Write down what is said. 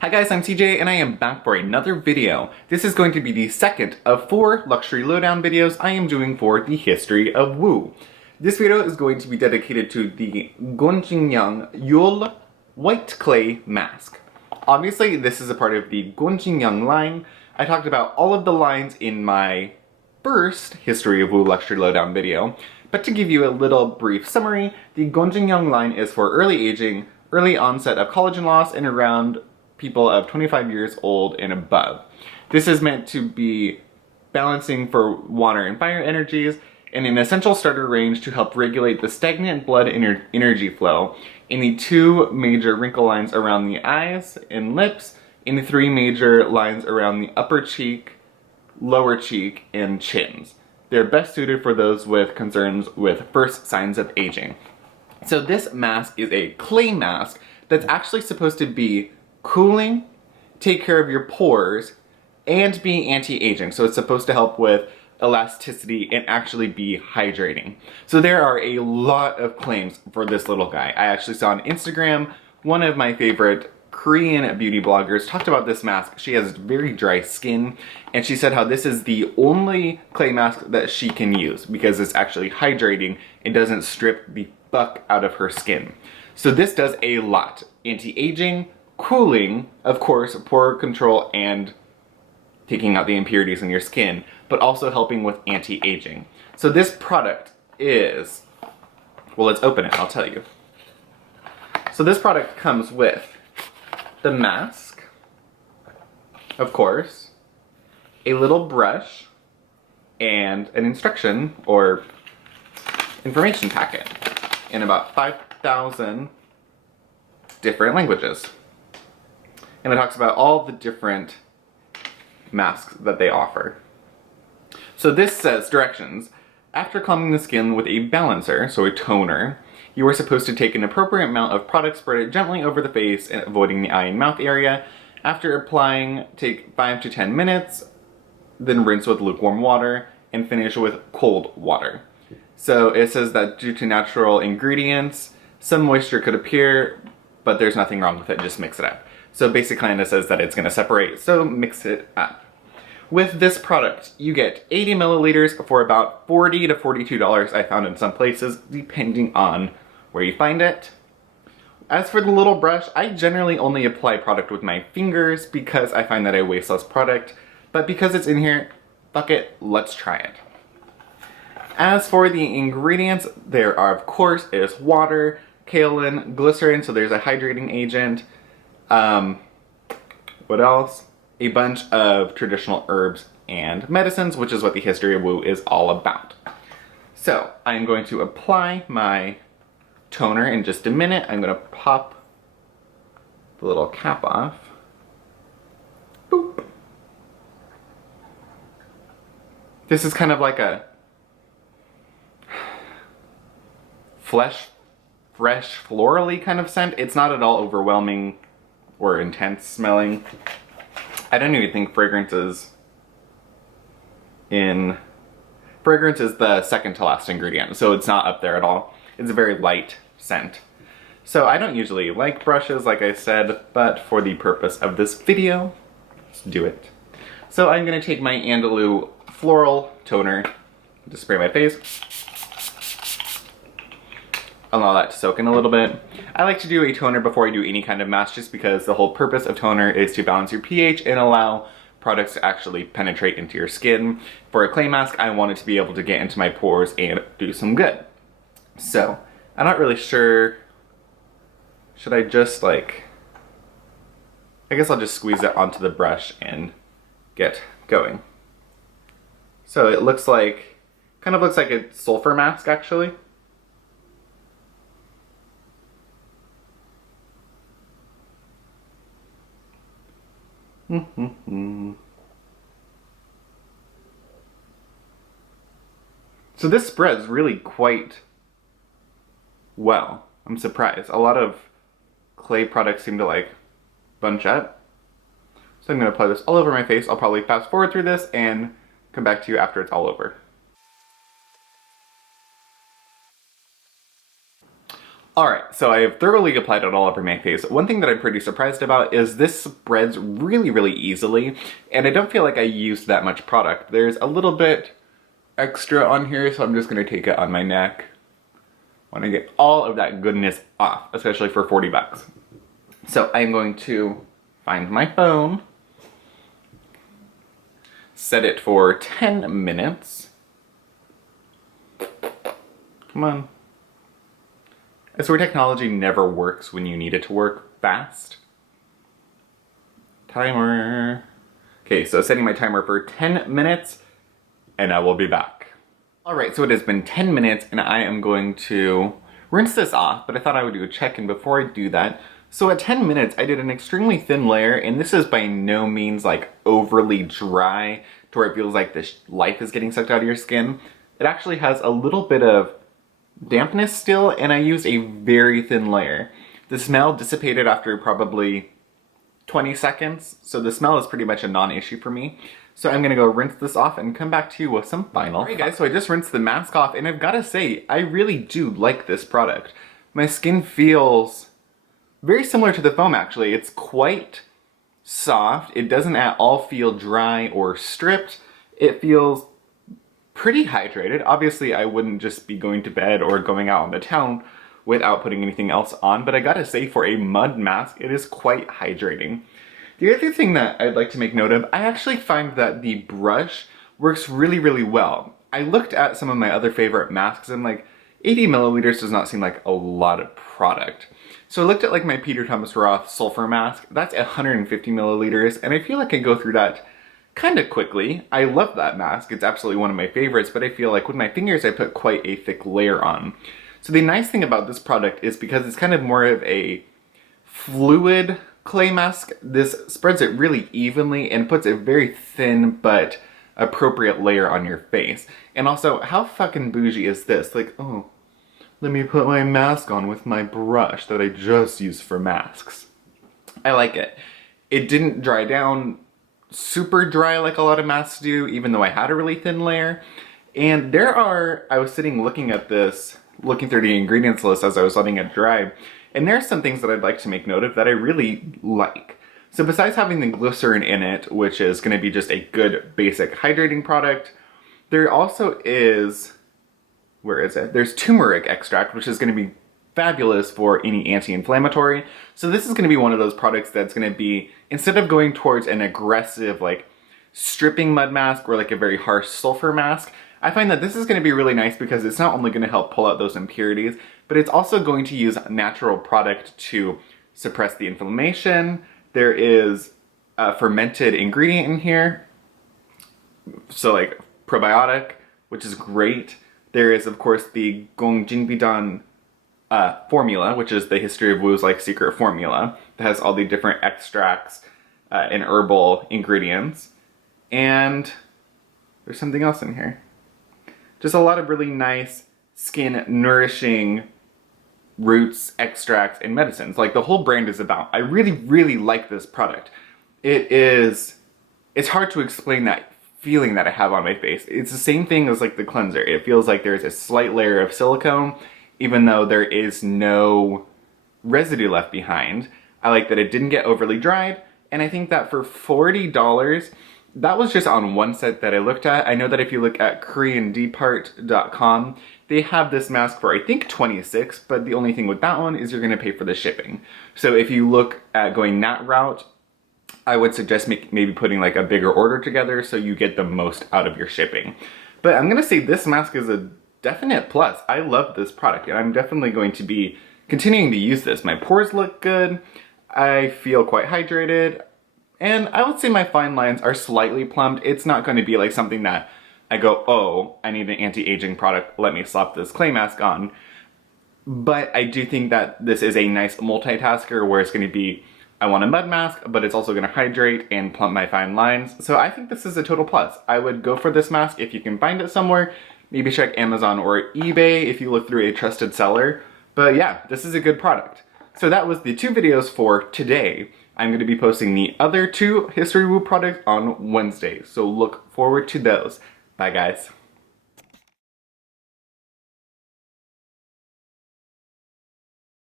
Hi guys, I'm CJ and I am back for another video. This is going to be the second of 4 Luxury Lowdown videos I am doing for the History of Whoo. This video is going to be dedicated to the Gongjinhyang Yeol white clay mask. Obviously, this is a part of the Gongjinhyang line. I talked about all of the lines in my first History of Whoo Luxury Lowdown video, but to give you a little brief summary, the Gongjinhyang line is for early aging, early onset of collagen loss, and around people of 25 years old and above. This is meant to be balancing for water and fire energies and an essential starter range to help regulate the stagnant blood energy flow in the 2 major wrinkle lines around the eyes and lips, and the 3 major lines around the upper cheek, lower cheek, and chins. They're best suited for those with concerns with first signs of aging. So this mask is a clay mask that's actually supposed to be cooling, take care of your pores, and be anti-aging. So it's supposed to help with elasticity and actually be hydrating. So there are a lot of claims for this little guy. I actually saw on Instagram, one of my favorite Korean beauty bloggers talked about this mask. She has very dry skin, and she said how this is the only clay mask that she can use because it's actually hydrating and doesn't strip the fuck out of her skin. So this does a lot. Anti-aging, cooling, of course, pore control and taking out the impurities in your skin, but also helping with anti-aging. So this product is, well, let's open it, I'll tell you. So this product comes with the mask, of course, a little brush, and an instruction or information packet in about 5,000 different languages. And it talks about all the different masks that they offer. So this says directions. After calming the skin with a balancer, so a toner, you are supposed to take an appropriate amount of product, spread it gently over the face and avoiding the eye and mouth area. After applying, take 5 to 10 minutes, then rinse with lukewarm water and finish with cold water. So it says that due to natural ingredients, some moisture could appear, but there's nothing wrong with it, just mix it up. So basically it says that it's going to separate, so mix it up. With this product, you get 80 milliliters for about $40 to $42 I found in some places, depending on where you find it. As for the little brush, I generally only apply product with my fingers because I find that I waste less product, but because it's in here, fuck it, let's try it. As for the ingredients, there are, of course, is water, kaolin, glycerin, so there's a hydrating agent. What else? A bunch of traditional herbs and medicines, which is what the History of Whoo is all about. So, I'm going to apply my toner in just a minute. I'm going to pop the little cap off. Boop. This is kind of like a fresh, florally kind of scent. It's not at all overwhelming or intense smelling. I don't even think fragrance is the second to last ingredient, so it's not up there at all. It's a very light scent. So I don't usually like brushes, like I said, but for the purpose of this video, let's do it. So I'm gonna take my Andalou floral toner to spray my face. Allow that to soak in a little bit. I like to do a toner before I do any kind of mask just because the whole purpose of toner is to balance your pH and allow products to actually penetrate into your skin. For a clay mask, I want it to be able to get into my pores and do some good. So, I'm not really sure, should I just I guess I'll just squeeze it onto the brush and get going. So it looks like, kind of looks like a sulfur mask actually. So this spreads really quite well. I'm surprised. A lot of clay products seem to bunch up. So I'm going to apply this all over my face. I'll probably fast forward through this and come back to you after it's all over. Alright, so I have thoroughly applied it all over my face. One thing that I'm pretty surprised about is this spreads really, really easily, and I don't feel like I used that much product. There's a little bit extra on here, so I'm just going to take it on my neck. I want to get all of that goodness off, especially for 40 bucks. So I'm going to find my phone, set it for 10 minutes. Come on. I swear technology never works when you need it to work fast. Timer. Okay, so setting my timer for 10 minutes, and I will be back. Alright, so it has been 10 minutes, and I am going to rinse this off, but I thought I would do a check-in before I do that. So at 10 minutes, I did an extremely thin layer, and this is by no means like overly dry to where it feels like the life is getting sucked out of your skin. It actually has a little bit of dampness still, and I used a very thin layer. The smell dissipated after probably 20 seconds, so the smell is pretty much a non-issue for me. So I'm gonna go rinse this off and come back to you with some final. Alright guys, so I just rinsed the mask off, and I've gotta say, I really do like this product. My skin feels very similar to the foam actually. It's quite soft. It doesn't at all feel dry or stripped. It feels pretty hydrated. Obviously, I wouldn't just be going to bed or going out on the town without putting anything else on, but I gotta say, for a mud mask, it is quite hydrating. The other thing that I'd like to make note of, I actually find that the brush works really, really well. I looked at some of my other favorite masks and like 80 milliliters does not seem like a lot of product. So I looked at like my Peter Thomas Roth sulfur mask, that's 150 milliliters, and I feel like I go through that kind of quickly. I love that mask, it's absolutely one of my favorites, but I feel like with my fingers I put quite a thick layer on. So the nice thing about this product is because it's kind of more of a fluid clay mask, this spreads it really evenly and puts a very thin but appropriate layer on your face. And also, how fucking bougie is this? Like, oh, let me put my mask on with my brush that I just use for masks. I like it. It didn't dry down super dry like a lot of masks do, even though I had a really thin layer. And I was sitting looking at this, looking through the ingredients list as I was letting it dry, and there are some things that I'd like to make note of that I really like. So besides having the glycerin in it, which is going to be just a good basic hydrating product, there also is, where is it? There's turmeric extract, which is going to be fabulous for any anti-inflammatory. So this is going to be one of those products that's going to be, instead of going towards an aggressive like stripping mud mask or like a very harsh sulfur mask, I find that this is going to be really nice because it's not only going to help pull out those impurities, but it's also going to use natural product to suppress the inflammation. There is a fermented ingredient in here, so like probiotic, which is great. There is of course the Gongjinhyang formula, which is the History of Whoo's like secret formula that has all the different extracts and herbal ingredients. And there's something else in here. Just a lot of really nice skin nourishing roots, extracts, and medicines. Like the whole brand is about. I really, really like this product. It's hard to explain that feeling that I have on my face. It's the same thing as like the cleanser. It feels like there's a slight layer of silicone, even though there is no residue left behind. I like that it didn't get overly dried, and I think that for $40, that was just on one set that I looked at. I know that if you look at KoreanDepart.com, they have this mask for I think $26, but the only thing with that one is you're gonna pay for the shipping. So if you look at going that route, I would suggest maybe putting like a bigger order together so you get the most out of your shipping. But I'm gonna say this mask is a definite plus. I love this product and I'm definitely going to be continuing to use this. My pores look good, I feel quite hydrated, and I would say my fine lines are slightly plumped. It's not going to be like something that I go, oh, I need an anti-aging product, let me slap this clay mask on. But I do think that this is a nice multitasker where it's going to be, I want a mud mask, but it's also going to hydrate and plump my fine lines. So I think this is a total plus. I would go for this mask if you can find it somewhere. Maybe check Amazon or eBay if you look through a trusted seller. But yeah, this is a good product. So that was the two videos for today. I'm going to be posting the other two History of Whoo products on Wednesday, so look forward to those. Bye guys.